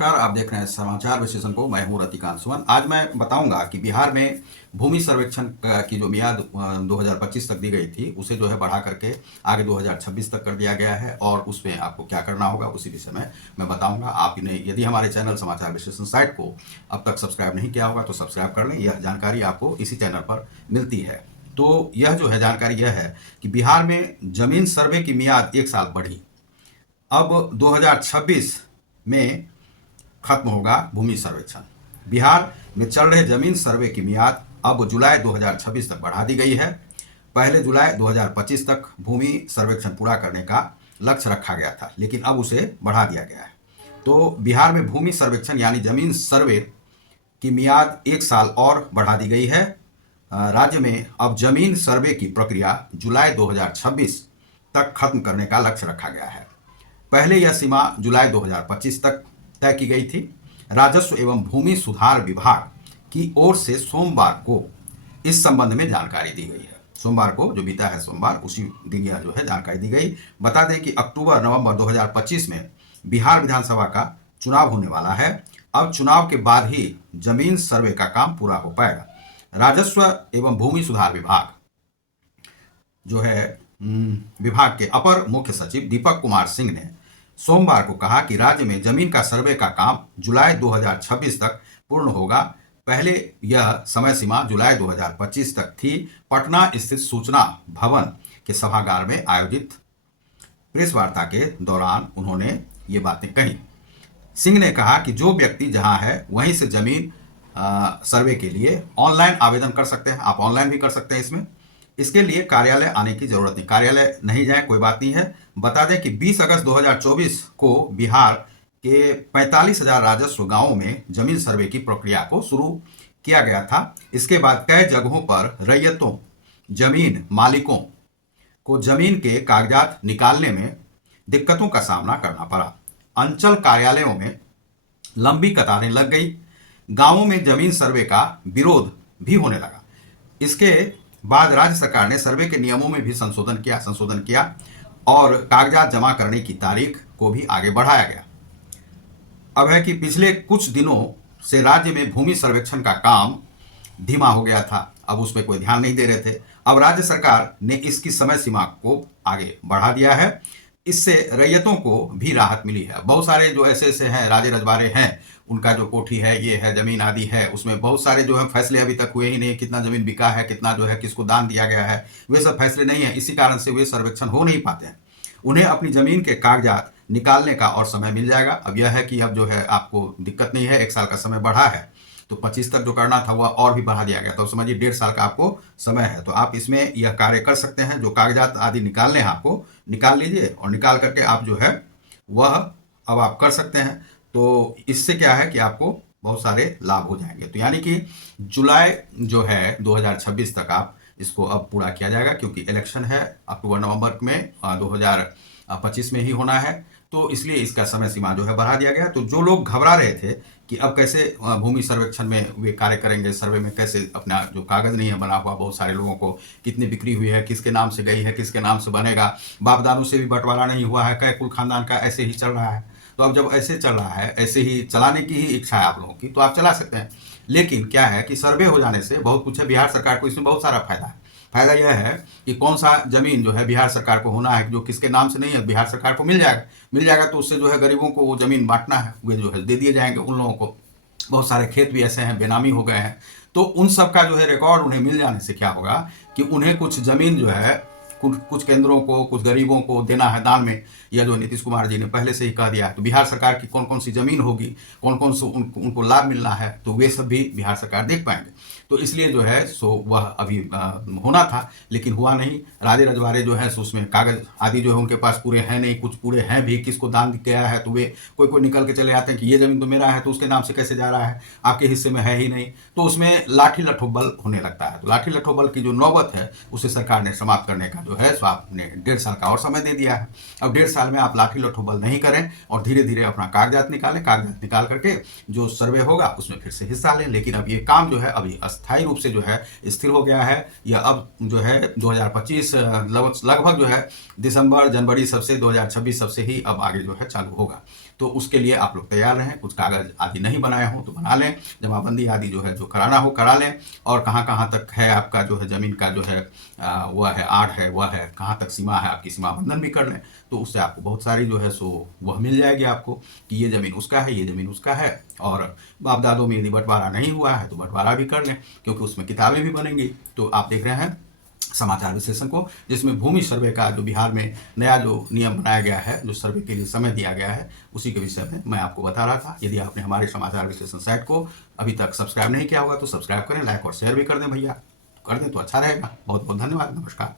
नमस्कार, आप देख रहे हैं समाचार विश्लेषण को। मैं हूं रतिकांत सुमन। आज मैं बताऊंगा कि बिहार में भूमि सर्वेक्षण की जो मियाद 2025 तक दी गई थी उसे जो है बढ़ा करके आगे 2026 तक कर दिया गया है और उसमें आपको क्या करना होगा उसी विषय में मैं बताऊंगा। आपने यदि हमारे चैनल समाचार विश्लेषण साइट को अब तक सब्सक्राइब नहीं किया होगा तो सब्सक्राइब कर लें। यह जानकारी आपको इसी चैनल पर मिलती है। तो यह जो है जानकारी यह है कि बिहार में जमीन सर्वे की मियाद 1 साल बढ़ी। अब 2026 में खत्म होगा भूमि सर्वेक्षण। बिहार में चल रहे जमीन सर्वे की मियाद अब जुलाई 2026 तक बढ़ा दी गई है। पहले जुलाई 2025 तक भूमि सर्वेक्षण पूरा करने का लक्ष्य रखा गया था, लेकिन अब उसे बढ़ा दिया गया है। तो बिहार में भूमि सर्वेक्षण यानी जमीन सर्वे की मियाद 1 साल और बढ़ा दी गई है। राज्य में अब जमीन सर्वे की प्रक्रिया जुलाई 2026 तक खत्म करने का लक्ष्य रखा गया है। पहले यह सीमा जुलाई 2025 तक तय की गई थी। राजस्व एवं भूमि सुधार विभाग की ओर से सोमवार को इस संबंध में जानकारी दी गई है। सोमवार को जो बीता है सोमवार, उसी दिन यह जो है जानकारी दी गई। बता दें कि अक्टूबर नवंबर 2025 में बिहार विधानसभा का चुनाव होने वाला है। अब चुनाव के बाद ही जमीन सर्वे का काम पूरा हो पाएगा। राजस्व एवं भूमि सुधार विभाग जो है विभाग के अपर मुख्य सचिव दीपक कुमार सिंह ने सोमवार को कहा कि राज्य में जमीन का सर्वे का काम जुलाई 2026 तक पूर्ण होगा। पहले यह समय सीमा जुलाई 2025 तक थी। पटना स्थित सूचना भवन के सभागार में आयोजित प्रेस वार्ता के दौरान उन्होंने ये बातें कही। सिंह ने कहा कि जो व्यक्ति जहां है वहीं से जमीन सर्वे के लिए ऑनलाइन आवेदन कर सकते हैं। आप ऑनलाइन भी कर सकते हैं। इसके लिए कार्यालय आने की जरूरत नहीं। कार्यालय नहीं जाए कोई बात नहीं है। बता दें कि 20 अगस्त 2024 को बिहार के 45,000 राजस्व गांवों में जमीन सर्वे की प्रक्रिया को शुरू किया गया था। इसके बाद कई जगहों पर रैयतों, जमीन मालिकों को जमीन के कागजात निकालने में दिक्कतों का सामना करना पड़ा। अंचल कार्यालयों में लंबी कतारें लग गई। गांवों में जमीन सर्वे का विरोध भी होने लगा। इसके बाद राज्य सरकार ने सर्वे के नियमों में भी संशोधन किया और कागजात जमा करने की तारीख को भी आगे बढ़ाया गया। अब है कि पिछले कुछ दिनों से राज्य में भूमि सर्वेक्षण का काम धीमा हो गया था। अब उस पर कोई ध्यान नहीं दे रहे थे। अब राज्य सरकार ने इसकी समय सीमा को आगे बढ़ा दिया है। इससे रैयतों को भी राहत मिली है। बहुत सारे जो ऐसे हैं राजे रजवाड़े हैं, उनका जो कोठी है, ये है, जमीन आदि है, उसमें बहुत सारे जो है फैसले अभी तक हुए ही नहीं। कितना जमीन बिका है, कितना जो है किसको दान दिया गया है, वे सब फैसले नहीं है। इसी कारण से वे सर्वेक्षण हो नहीं पाते हैं। उन्हें अपनी जमीन के कागजात निकालने का और समय मिल जाएगा। अब यह है कि अब जो है आपको दिक्कत नहीं है। 1 साल का समय बढ़ा है तो 25 तक जो करना था वह और भी बढ़ा दिया गया। तो समझिए 1.5 साल का आपको समय है। तो आप इसमें यह कार्य कर सकते हैं। जो कागजात आदि निकालने हैं आपको निकाल लीजिए और निकाल करके आप जो है वह अब आप कर सकते हैं। तो इससे क्या है कि आपको बहुत सारे लाभ हो जाएंगे। तो यानी कि जुलाई जो है 2026 तक आप इसको अब पूरा किया जाएगा, क्योंकि इलेक्शन है अक्टूबर नवंबर में 2025 में ही होना है। तो इसलिए इसका समय सीमा जो है बढ़ा दिया गया। तो जो लोग घबरा रहे थे कि अब कैसे भूमि सर्वेक्षण में वे कार्य करेंगे, सर्वे में कैसे अपना जो कागज नहीं है बना हुआ, बहुत सारे लोगों को कितनी बिक्री हुई है, किसके नाम से गई है, किसके नाम से बनेगा, बाप दादों से भी बंटवारा नहीं हुआ है, कई कुल खानदान का ऐसे ही चल रहा है। तो अब जब ऐसे चल रहा है, ऐसे ही चलाने की ही इच्छा है आप लोगों की, तो आप चला सकते हैं। लेकिन क्या है कि सर्वे हो जाने से बहुत कुछ है। बिहार सरकार को इसमें बहुत सारा फायदा है। फायदा यह है कि कौन सा जमीन जो है बिहार सरकार को होना है, जो किसके नाम से नहीं है, बिहार सरकार को मिल जाएगा। तो उससे जो है गरीबों को वो जमीन बांटना है, वे जो है दे दिए जाएंगे उन लोगों को। बहुत सारे खेत भी ऐसे हैं बेनामी हो गए हैं। तो उन सब का जो है रिकॉर्ड उन्हें मिल जाने से क्या होगा कि उन्हें कुछ जमीन जो है कुछ केंद्रों को, कुछ गरीबों को देना है दान में। यह जो नीतीश कुमार जी ने पहले से ही कह दिया है। तो बिहार सरकार की कौन कौन सी जमीन होगी, कौन कौन से उनको लाभ मिलना है, तो वे सब भी बिहार सरकार देख पाएंगे। तो इसलिए जो है सो वह अभी होना था, लेकिन हुआ नहीं। राजे रजवाड़े जो है सो उसमें कागज आदि जो है उनके पास पूरे हैं नहीं, कुछ पूरे हैं भी, किसको दान गया है तो वे कोई निकल के चले आते हैं कि ये जमीन तो मेरा है, तो उसके नाम से कैसे जा रहा है, आपके हिस्से में है ही नहीं। तो उसमें लाठी लठोबल होने लगता है। तो लाठी लठोबल की जो नौबत है उसे सरकार ने समाप्त करने का जो है सो आपने 1.5 साल का और समय दे दिया है। अब 1.5 साल में आप लाठी लठोबल नहीं करें और धीरे धीरे अपना कागजात निकालें। कागजात निकाल करके जो सर्वे होगा उसमें फिर से हिस्सा लें। लेकिन अब ये काम जो है अभी अस्थायी रूप से जो है स्थिर हो गया है। यह अब जो है 2025 लगभग जो है दिसंबर जनवरी सबसे 2026 सबसे ही अब आगे जो है चालू होगा। तो उसके लिए आप लोग तैयार रहें, कुछ कागज़ आदि नहीं बनाए हों तो बना लें, जमाबंदी आदि जो है जो कराना हो करा लें, और कहाँ कहाँ तक है आपका जो है ज़मीन का जो है वह है आड़ है वह है, कहाँ तक सीमा है आपकी सीमा बंधन भी कर लें। तो उससे आपको बहुत सारी जो है सो वह मिल जाएगी आपको कि ये ज़मीन उसका है, ये ज़मीन उसका है। और बाप दादों में यदि बंटवारा नहीं हुआ है तो बंटवारा भी कर लें, क्योंकि उसमें किताबें भी बनेंगी। तो आप देख रहे हैं समाचार विश्लेषण को, जिसमें भूमि सर्वे का जो बिहार में नया जो नियम बनाया गया है, जो सर्वे के लिए समय दिया गया है, उसी के विषय में मैं आपको बता रहा था। यदि आपने हमारे समाचार विश्लेषण साइट को अभी तक सब्सक्राइब नहीं किया होगा तो सब्सक्राइब करें, लाइक और शेयर भी कर दें भैया, कर दें तो अच्छा रहेगा। बहुत बहुत धन्यवाद, नमस्कार।